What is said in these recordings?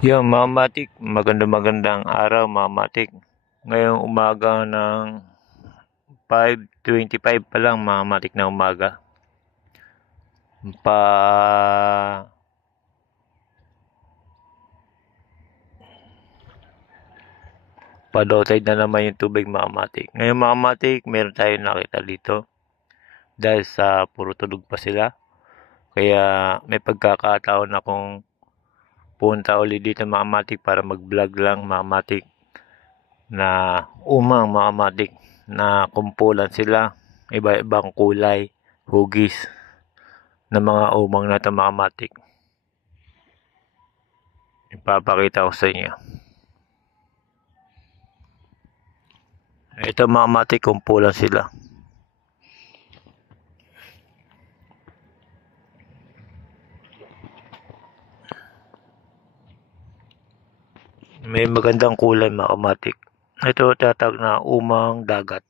Yung mga matik, magandang araw mga matik. Ngayong umaga ng 5:25 pa lang mga matik na umaga. Pa pa-low tide na naman yung tubig mga matik. Ngayon mga matik, meron tayong nakita dito. Dahil sa puro tulog pa sila. Kaya may pagkakataon akong punta ulit dito mga matik para mag-vlog lang mga matik. Na umang mga matik na kumpulan sila. Iba-ibang kulay, hugis ng mga umang na ito mga matik. Ipapakita ko sa inyo. Ito mga matik, kumpulan sila. May magandang kulay mga matik. Ito tatag na umang dagat.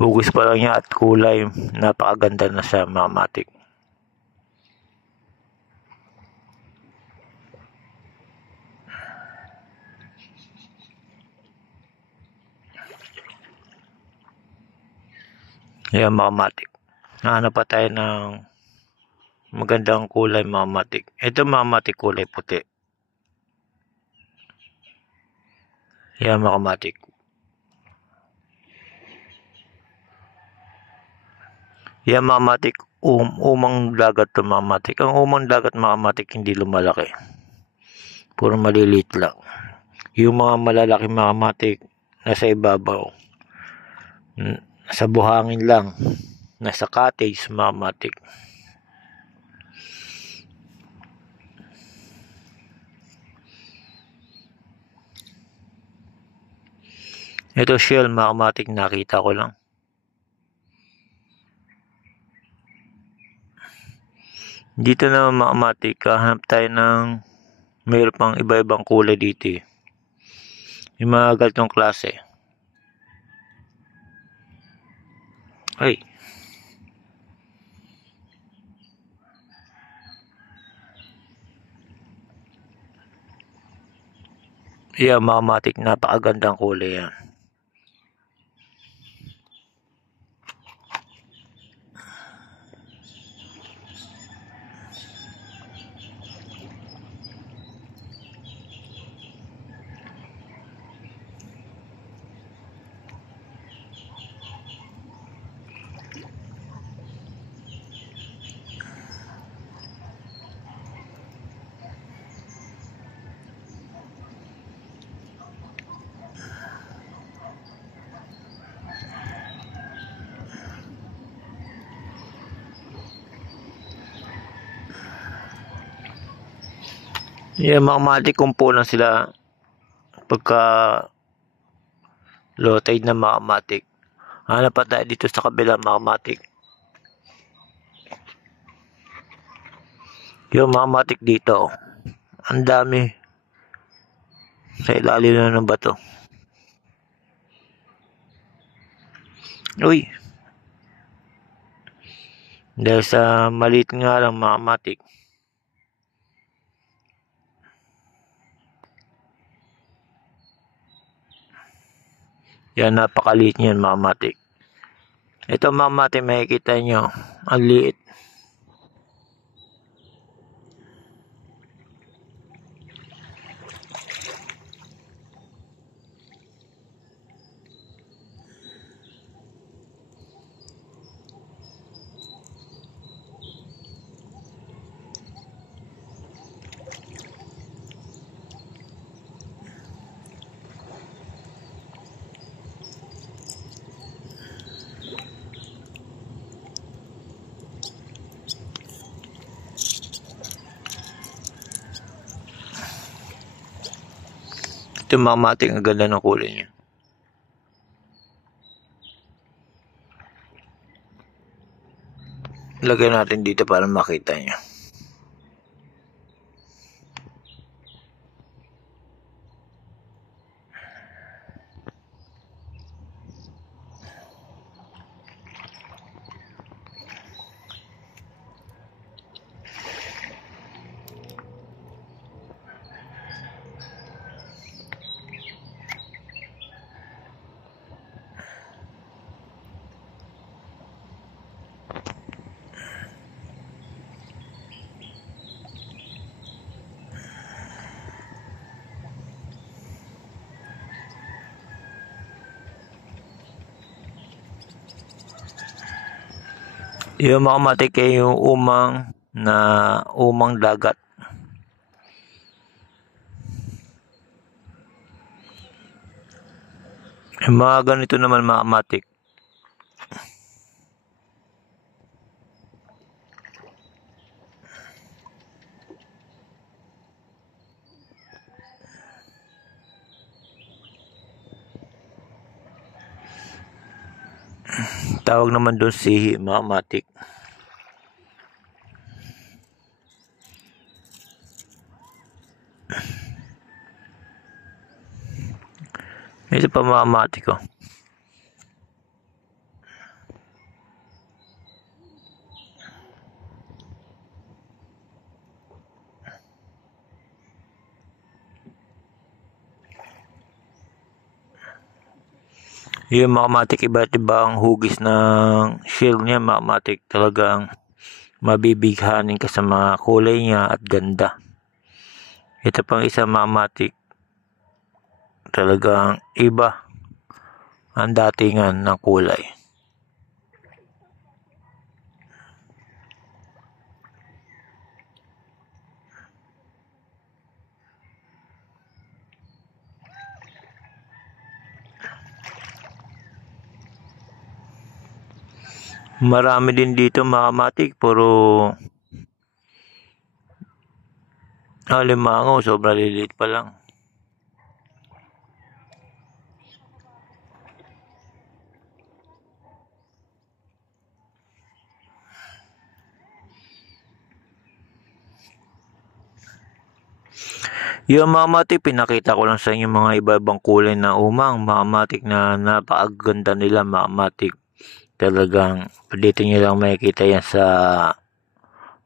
Hugis pa lang niya at kulay. Napakaganda na siya mga matik. Yan mga matik. Nahanap pa tayo ng magandang kulay mga matik. Ito mga matik, kulay puti. Yan mga matik. Yan mga matik, umang dagat to mga matik. Ang umang dagat mga matik hindi lumalaki. Puro maliliit lang. Yung mga malalaki mga matik nasa ibabaw. Sa buhangin lang. Nasa cottage mga matik. Ito shell mga matik, nakita ko lang. Dito na mga matik, kahanap tayo ng mayroon pang iba-ibang kulay dito eh. Yung mga ganitong klase. Ay. Yeah, mga matik, napakagandang kulay yan. Yeah, mga matik, kumpulan sila pagka low tide na mga matik. Hanap pa tayo dito sa kabila mga matik. Yung mga matik dito, ang dami sa ilalim na ng bato. Uy, dahil sa maliit nga lang mga matik. Yan, napakaliit niyan mga matik. Ito mga matik, makikita nyo, ang liit. Ito mga matik, ang ganda ng kulay niya. Lagyan natin dito para makita nyo. Yung mga matik ay yung umang dagat. Yung mga ganito naman mga matik. Tawag naman doon sihi mga matik. Ito pa mga matik ko. Yung mga matik, iba't ibang hugis ng shell niya mga matik. Talagang mabibighanin ka sa mga kulay niya at ganda. Ito pang isa mga matik. Talagang iba ang datingan ng kulay. Marami din dito mga matik, puro alimango, sobrang lilit pa lang. Yung mga matik, pinakita ko lang sa inyo mga iba-ibang kulay na umang mga matik na napakaganda nila mga matik. Talagang dito nyo lang makikita yan sa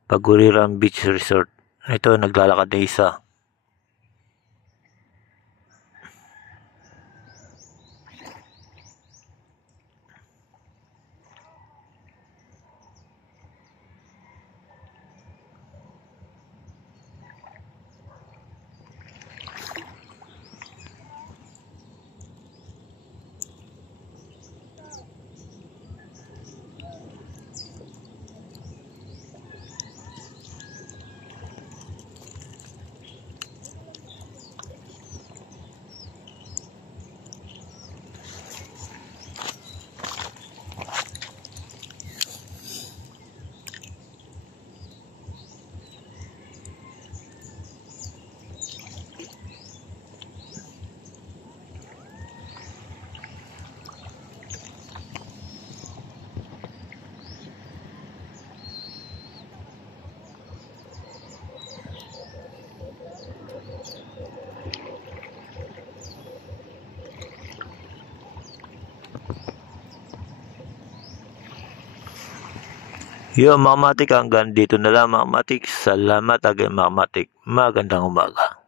Paguriran Beach Resort. Ito, naglalakad na isa. Yung mga matik, hanggang dito na lang mga matik. Salamat agad mga matik. Magandang umaga.